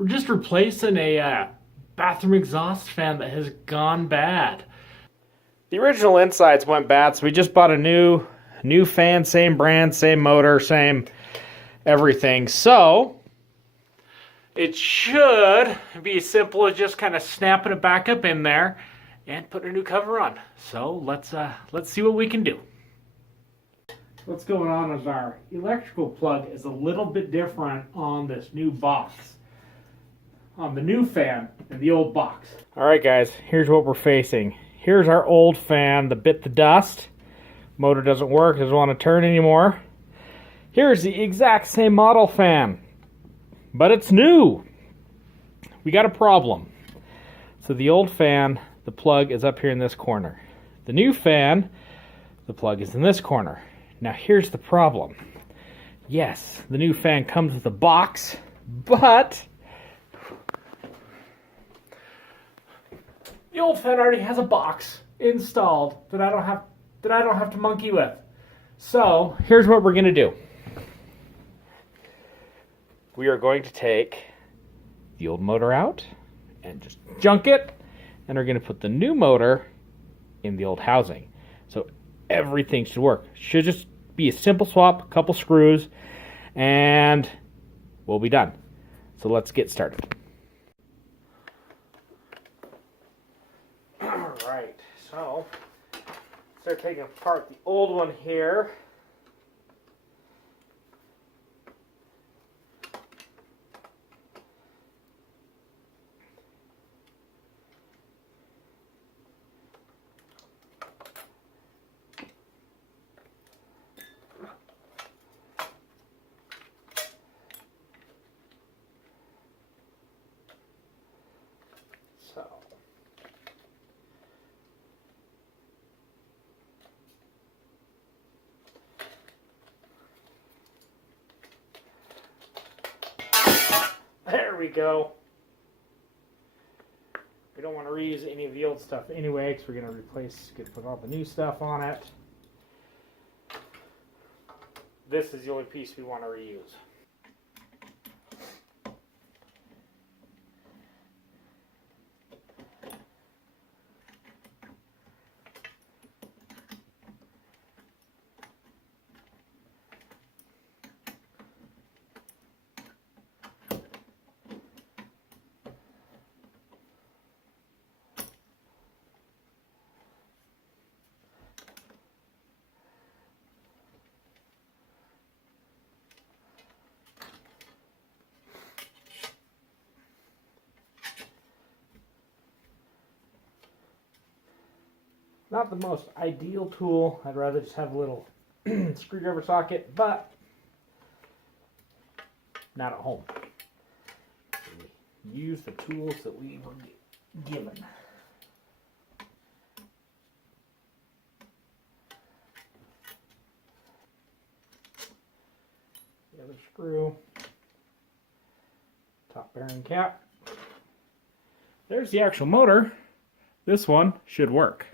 We're just replacing a bathroom exhaust fan that has gone bad. The original insides went bad, so we just bought a new fan, same brand, same motor, same everything. So it should be as simple as just kind of snapping it back up in there and putting a new cover on. So let's see what we can do. What's going on is our electrical plug is a little bit different on this new box. On the new fan and the old box. Alright guys, here's what we're facing. Here's our old fan that bit the dust. Motor doesn't work, doesn't want to turn anymore. Here's the exact same model fan, but it's new. We got a problem. So the old fan, the plug is up here in this corner. The new fan, the plug is in this corner. Now here's the problem. Yes, the new fan comes with a box, but the old fan already has a box installed that I don't have to monkey with. So here's what we're gonna do. We are going to take the old motor out and just junk it, and we're gonna put the new motor in the old housing. So everything should work. Should just be a simple swap, a couple screws, and we'll be done. So let's get started. Alright, so start taking apart the old one here. So there we go. We don't want to reuse any of the old stuff anyway, because we're going to put all the new stuff on it. This is the only piece we want to reuse. Not the most ideal tool. I'd rather just have a little screwdriver socket, but not at home. We use the tools that we were given. The other screw, top bearing cap. There's the actual motor. This one should work.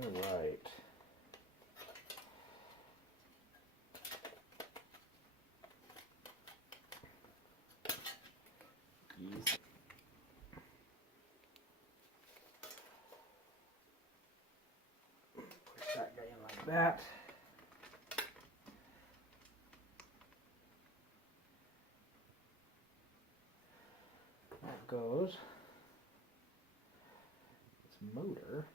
All right. Push that guy in like that. That goes this motor.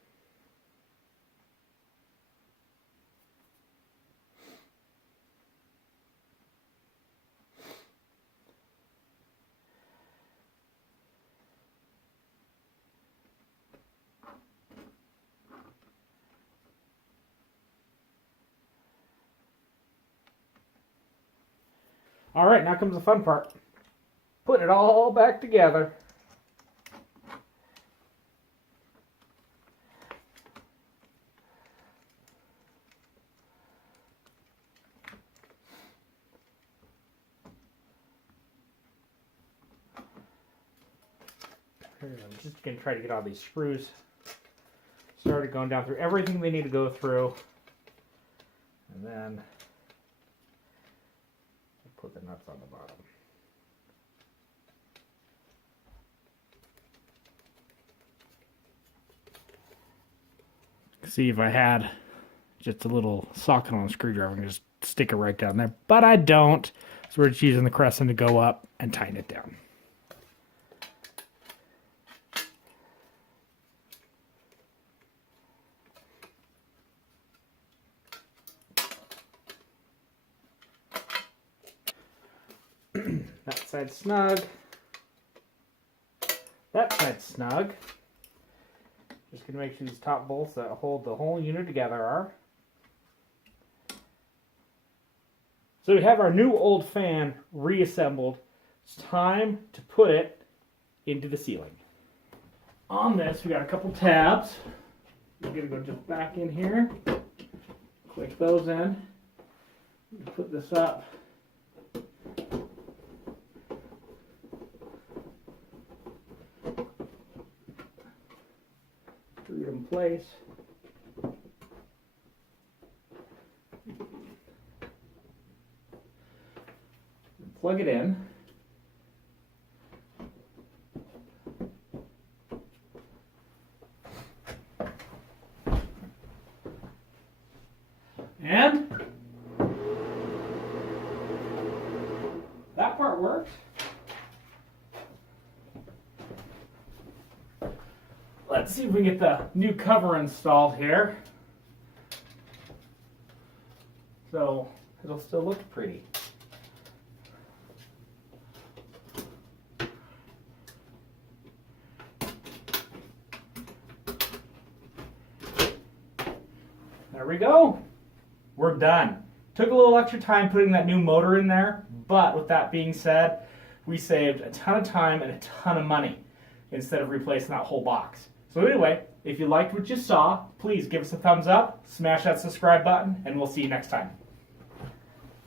All right, now comes the fun part. Putting it all back together. I'm just going to try to get all these screws started going down through everything they need to go through. And then put the nuts on the bottom. See, if I had just a little socket on a screwdriver, I can just stick it right down there. But I don't, so we're just using the crescent to go up and tighten it down. That side's snug. That side's snug. Just going to make sure these top bolts that hold the whole unit together are. So we have our new old fan reassembled. It's time to put it into the ceiling. On this, we got a couple tabs. We're going to go just back in here. Click those in. Put this up. Screw it in place. Plug it in. And that part works. Let's see if we can get the new cover installed here. So it'll still look pretty. There we go. We're done. Took a little extra time putting that new motor in there, but with that being said, we saved a ton of time and a ton of money instead of replacing that whole box. So anyway, if you liked what you saw, please give us a thumbs up, smash that subscribe button, and we'll see you next time.